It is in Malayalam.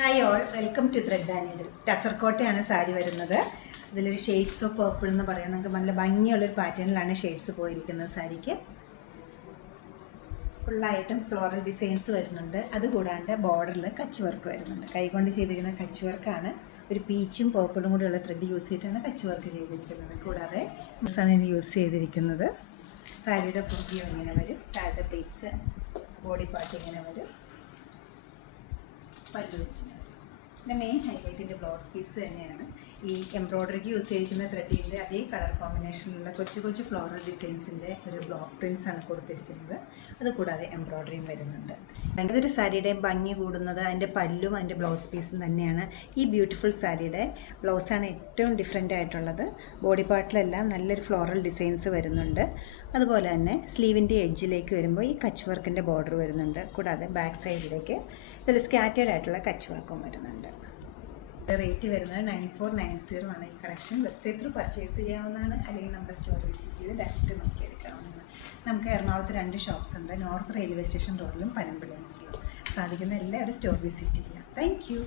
Hi all, welcome to thread and needle. Tussar കോട്ടയാണ് സാരി വരുന്നത്. അതിലൊരു ഷെയ്ഡ്സ് ഓഫ് പേർപ്പിൾ എന്ന് പറയാം. നമുക്ക് നല്ല ഭംഗിയുള്ളൊരു പാറ്റേണിലാണ് ഷെയ്ഡ്സ് പോയിരിക്കുന്നത്. സാരിക്ക് ഫുള്ളായിട്ടും ഫ്ലോറൽ ഡിസൈൻസ് വരുന്നുണ്ട്. അതുകൂടാണ്ട് ബോർഡറിൽ കച്ച് വർക്ക് വരുന്നുണ്ട്. കൈകൊണ്ട് ചെയ്തിരിക്കുന്ന കച്ച് വർക്കാണ്. ഒരു പീച്ചും പേർപ്പിളും കൂടിയുള്ള ത്രെഡ് യൂസ് ചെയ്തിട്ടാണ് കച്ച് വർക്ക് ചെയ്തിരിക്കുന്നത്. കൂടാതെ ആണ് ഇത് യൂസ് ചെയ്തിരിക്കുന്നത്. സാരിയുടെ ഫുൾ വ്യൂ ഇങ്ങനെ വരും. താഴത്തെ പ്ലേറ്റ്സ്, ബോഡി പാർട്ട് ഇങ്ങനെ വരും. പല്ലു പിന്നെ മെയിൻ ഹൈലൈറ്റിൻ്റെ ബ്ലൗസ് പീസ് തന്നെയാണ്. ഈ എംബ്രോയ്ഡറിക്ക് യൂസ് ചെയ്തിരിക്കുന്ന ത്രെഡിൻ്റെ അതേ കളർ കോമ്പിനേഷനിലുള്ള കൊച്ചു കൊച്ചു ഫ്ലോറൽ ഡിസൈൻസിൻ്റെ ഒരു ബ്ലോക്ക് പ്രിൻസ് ആണ് കൊടുത്തിരിക്കുന്നത്. അതുകൂടാതെ എംബ്രോയ്ഡറിയും വരുന്നുണ്ട്. ഇതൊരു സാരിയുടെ ഭംഗി കൂടുന്നത് അതിൻ്റെ പല്ലും അതിൻ്റെ ബ്ലൗസ് പീസും തന്നെയാണ്. ഈ ബ്യൂട്ടിഫുൾ സാരിയുടെ ബ്ലൗസാണ് ഏറ്റവും ഡിഫറെൻ്റ് ആയിട്ടുള്ളത്. ബോഡി പാർട്ടിലെല്ലാം നല്ലൊരു ഫ്ലോറൽ ഡിസൈൻസ് വരുന്നുണ്ട്. അതുപോലെ തന്നെ സ്ലീവിൻ്റെ എഡ്ജിലേക്ക് വരുമ്പോൾ ഈ കച്ച് വർക്കിൻ്റെ ബോർഡർ വരുന്നുണ്ട്. കൂടാതെ ബാക്ക് സൈഡിലേക്ക് ഇതിൽ സ്കാറ്റേഡ് ആയിട്ടുള്ള കച്ച് വർക്കും വരുന്നുണ്ട്. റേറ്റ് വരുന്നത് 9490 ആണ്. ഈ കളക്ഷൻ വെബ്സൈറ്റ് ത്രൂ പർച്ചേസ് ചെയ്യാവുന്നതാണ്, അല്ലെങ്കിൽ നമ്മുടെ സ്റ്റോർ വിസിറ്റ് ചെയ്ത് ഡയറക്റ്റ് നോക്കിയെടുക്കാവുന്നതാണ്. നമുക്ക് എറണാകുളത്ത് 2 ഷോപ്സ് ഉണ്ട്. നോർത്ത് റെയിൽവേ സ്റ്റേഷൻ റോഡിലും പനമ്പള്ളി റോഡിലും. സാധിക്കുന്ന എല്ലാവരും സ്റ്റോർ വിസിറ്റ് ചെയ്യാം. Thank you.